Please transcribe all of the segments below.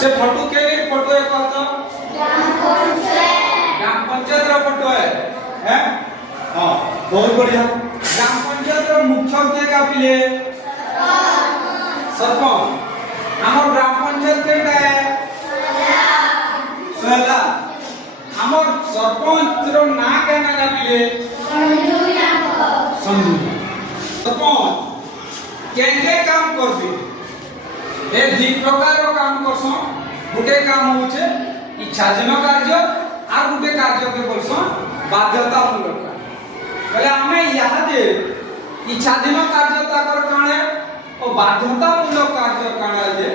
से फोटो के लिए फोटो है कहतो ग्राम पंचायत रो फोटो है हैं हां बहुत बढ़िया ग्राम पंचायत रो मुख्य के का पिले सरपंच हमर ग्राम पंचायत केटा है सहला हमर सरपंच रो ना के ना पिले संजू सरपंच केंगे काम करबी ए दी प्रकार रो काम करसो गुटे काम होचे इच्छाजन कार्य आ गुटे कार्य के बोलसो बाध्यतामूलक बोले हमें यहां दे इच्छाधीन कार्य ताकर काणे और बाध्यतामूलक कार्य काणे जे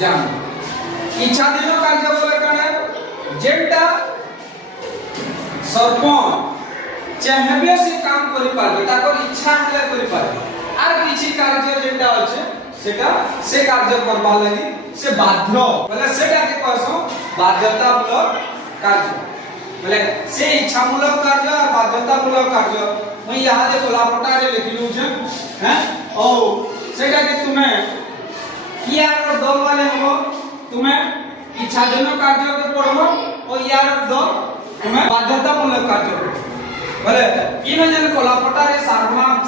जान इच्छाधीन कार्य बोले काणे जेटा सरपंच चाहबे से काम करि पारबे ताकर इच्छा हले करि पारबे आर किछि कार्य जेटा अछि सेटा से कार्य करबा लागि से बाध्य बोले सेटा के कहसो बाध्यतामूलक कार्य बोले से इच्छामूलक कार्य और बाध्यतामूलक कार्य मैं यहां दे कोलापटा रे लिखिलु छै हैं ओ सेटा के तुमे यार दल वाले हो तुमे इच्छाजनक कार्य के पढ़बो और यार दल तुमे बाध्यतामूलक कार्य बोले इन जन कोलापटा रे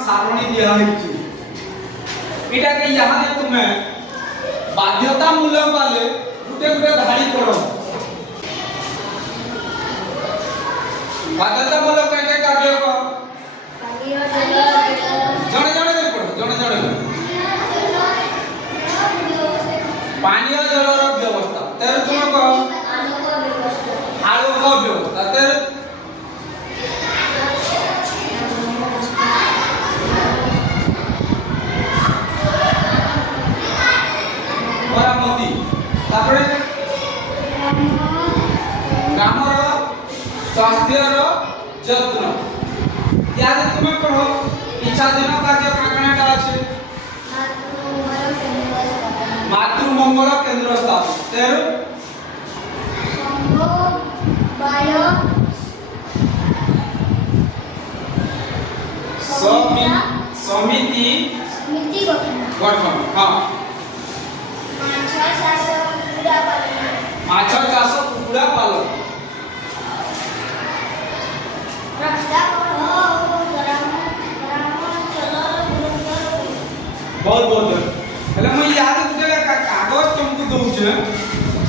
सारणी दिया है इटा के यहां दे तुमे बाध्यतामूलक वाले गुटे गुटे धाड़ी पढ़ो बाध्यतामूलक के कार्य को जणे जणे दे पढ़ो जणे जणे पानी और जल रो व्यवस्था तेरे तुम को आलो को व्यवस्था तेरे मरामती तापरे ग्रामर स्वास्थ्य रो यत्न याद तुम पढ़ो इच्छाधीन कार्य काकणाटा अछि मातृ मंगल केंद्र स्थापन तेर समिति गठन हां माछ चाष कुकुड़ा पालन बहुत बहुत हेले मैं याद गुटे का कागज तुमको दउ छे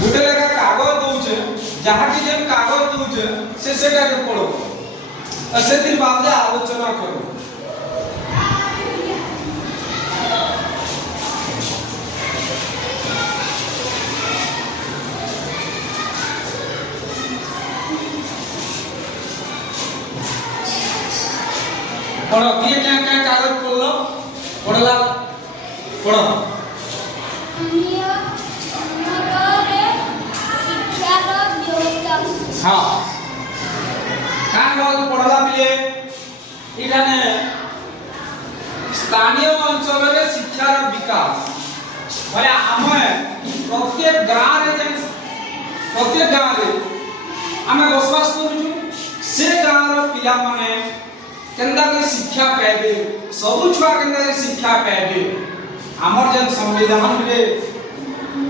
गुटे का कागज दउ छे जहां की जेन कागज दउ छे से सेटा के पढ़ो से दिन बाद आलोचना करो पढ़ो किए क्या क्या कागज पढ़लो पढ़ला पढ़ो हां कान लोग पढ़ला पिले इठाने स्थानीय अंचल रे शिक्षा रो विकास बोले हमें प्रत्येक गांव रे हमें बसवास करू से गांव रो पिला माने केंदा के शिक्षा पाइबे सब छुआ केंदा के शिक्षा पाइबे हमर जन संविधान रे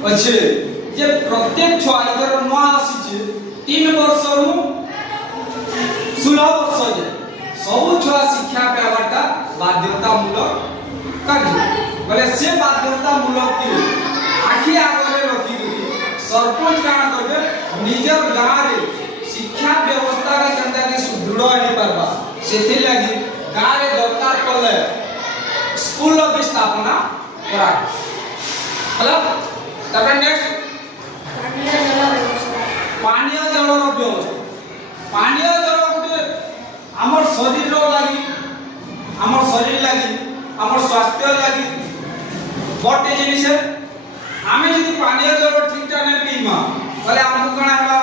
अछि जे प्रत्येक छुआ इधर न आसी छै 3 वर्ष रु 16 वर्ष जे सब छुआ शिक्षा पाइबाटा बाध्यतामूलक कार्य बोले से बाध्यतामूलक की आखि आगे रखी सरपंच का करबे निजर गांव रे शिक्षा व्यवस्था रे केंदा के सुदृढ़ होई परबा सेथि लागि गांव रे दरकार पड़ले स्कूल रो स्थापना करा हेलो तबे नेक्स्ट पानी और जल रो व्यवस्था पानी और जल गुटे हमर शरीर रो लागि हमर स्वास्थ्य लागि बटे जिनिस आमे यदि पानी और जल ठीक ठाक नै पीमा बोले हमको कणा हला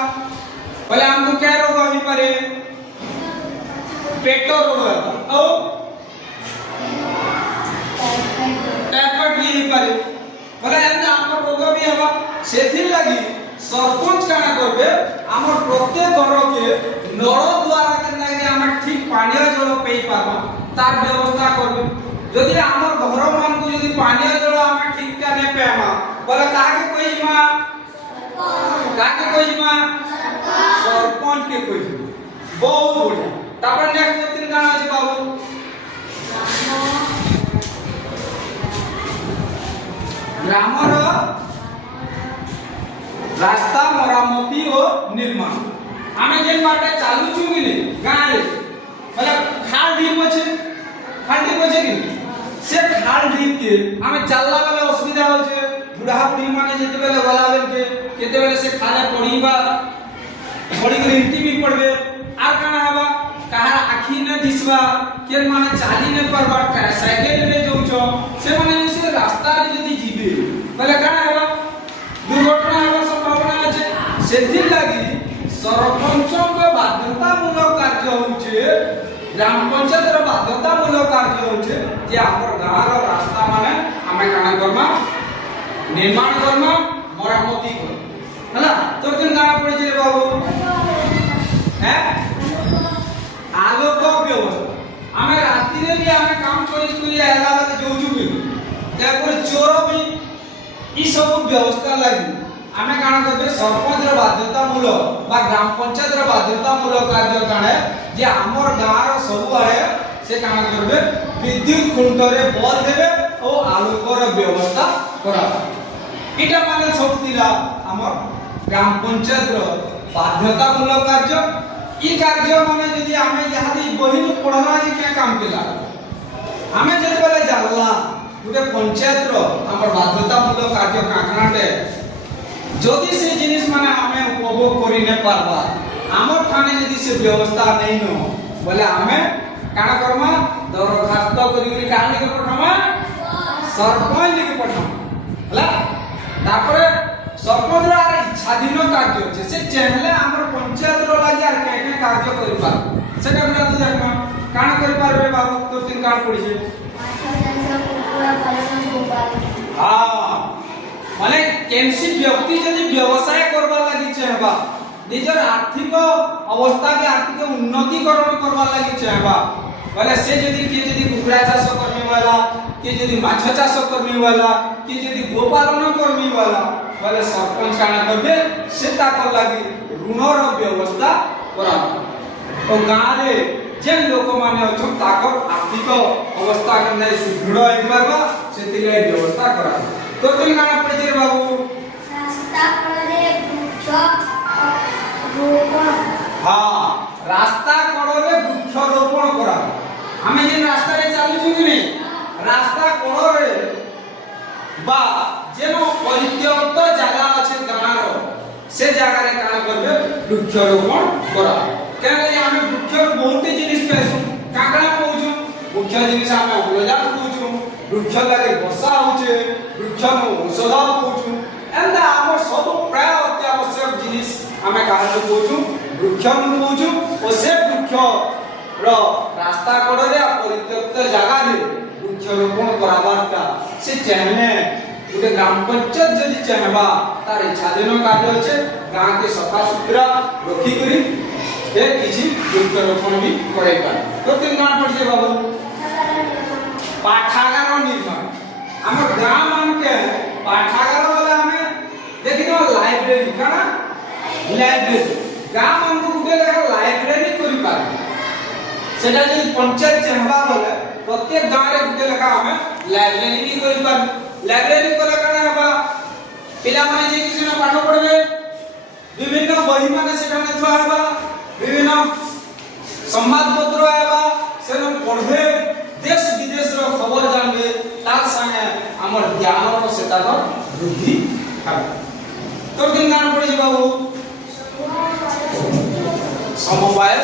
बोले हमको क्या रोग होई पारे पेट रोग ओ टाइफाइड भी पारे बोले एंदा हमर रोग भी हवा सेथि लागि सरपंच काना करबे हमर प्रत्येक घर के नळ द्वारा केना कि हम ठीक पानी और जल पेई पाबा तार व्यवस्था करबे यदि हमर घर मान को यदि पानी और जल हम ठीक ठाक नै पेमा बोले काहे कोई मा काके कहिमा सरपंच के कहिमा बहुत बढ़िया तापर नेक्स्ट क्वेश्चन काना अछि बाबू ग्रामर रास्ता मरामती और निर्माण आमे जेन बाटे चालू छु कि गां रे मतलब खाल ढीम अछि कि से खाल ढीम के आमे चलला वाला असुविधा हो छे बुढ़ा बुढ़ी माने जेते बेले गला बेल के केते बेले से खाले पड़ीबा पड़ी ग्रिंटी भी पड़बे आर काना हबा कहार आखी न दिसबा के माने चाली न परबा साइकिल रे जाउ छ से माने से रास्ता रे जदी जीबे बेले काना हबा दुर्घटना हबार संभावना আছে सेथिर लागि सरपंच को बाध्यतामूलक कार्य होचे ग्राम पंचायत रो बाध्यतामूलक कार्य होचे जे हमर गांव रो रास्ता माने हमें काना करमा निर्माण करमा मरामती कर हला तो दिन गाना पड़ी जे बाबू हैं आलोक व्यवस्था हमें रात्रि रे भी हमें काम करी आला बात जोजु भी तापर चोर भी ई सब व्यवस्था लागि हमें काना करबे सरपंच रो बाध्यतामूलक बा ग्राम पंचायत रो बाध्यतामूलक कार्य काने जे हमर गांव रो सब आए से काना करबे विद्युत खुंट रे बल देबे ओ आलोक रो व्यवस्था करा इटा माने सबतिरा हमर ग्राम पंचायत रो बाध्यतामूलक कार्य ई कार्य माने यदि हमें यहादी बहिन पढ़ना जे क्या काम केला हमें जते बेले जानला गुटे पंचायत रो हमर बाध्यतामूलक कार्य काकनाटे जदि से जिनिस माने हमें उपभोग करि ने पारबा हमर ठाने यदि से व्यवस्था नै न बोले हमें काना करमा दरखास्त करि कानी के पठमा सरपंच के पठमा हला तापरे सरपंच रो आर इच्छाधीन कार्य छै से चाहले हमर पंचायत रो लागि आर के कार्य करि पार सेटा बिना तो देखमा काना करि पारबे बाबू तो तीन कार्ड पड़ी छै हां माने केनसी व्यक्ति यदि व्यवसाय करबा लागि चाहबा निजर आर्थिक अवस्था के आर्थिक उन्नतिकरण करबा लागि चाहबा बोले से यदि के यदि कुकुड़ा चाष करने वाला के यदि माछ चाष करने वाला के यदि गोपालन करने वाला बोले सरपंच काना करबे से ताकर लागि ऋण रो व्यवस्था करा ओ गां रे जे लोक माने अछन ताकर आर्थिक अवस्था के नै सुदृढ़ होई पाबा सेति लै व्यवस्था करा तो तुम गाना पड़े जे बाबू रास्ता कड़े वृक्ष रोपण हां रास्ता कड़े वृक्ष रोपण करा हमें जे रास्ता रे चालू छु कि रास्ता कड़े बा जेनो परित्यक्त जगह अछि गांव रो से जगह रे काना करबे वृक्ष रोपण करा केने हमें वृक्ष बहुत जिनिस पेसु काकड़ा कहूछु मुख्य जिनिस हमें ओलजा कहूछु वृक्ष लागे वर्षा होचे वृक्ष नो औषध कहूछु एंदा हमर सब प्राय अत्यावश्यक जिनिस हमें काहे कहूछु वृक्ष नो कहूछु ओ से वृक्ष रो रास्ता कड़े परित्यक्त जगह रे वृक्ष रोपण कराबाटा से चाहने गुटे ग्राम पंचायत जदि चाहबा तार इच्छाधीन कार्य अछि गां के सफा सुथरा रखी करी ए किछि वृक्ष रोपण भी करे पार तो तीन गाना पड़ जे बाबू पाठागार निर्माण हमर गांव मान के पाठागार वाला हमें देखिनो लाइब्रेरी काना लाइब्रेरी गांव मान को गुटे लेखा लाइब्रेरी करी पार सेटा जे पंचायत चाहबा बोले प्रत्येक गांव रे गुटे लेखा हमें लाइब्रेरी भी करी पार लाइब्रेरी कोला काना हबा पिला माने जे किसी न पाठ पढ़बे विभिन्न बही माने सेटा ने थुआ हबा विभिन्न संवाद पत्र आबा से पढ़बे देश विदेश रो खबर जानबे तार संगे हमर ज्ञान रो सेता रो वृद्धि हबे तो दिन गान पड़ी बाबू समवाय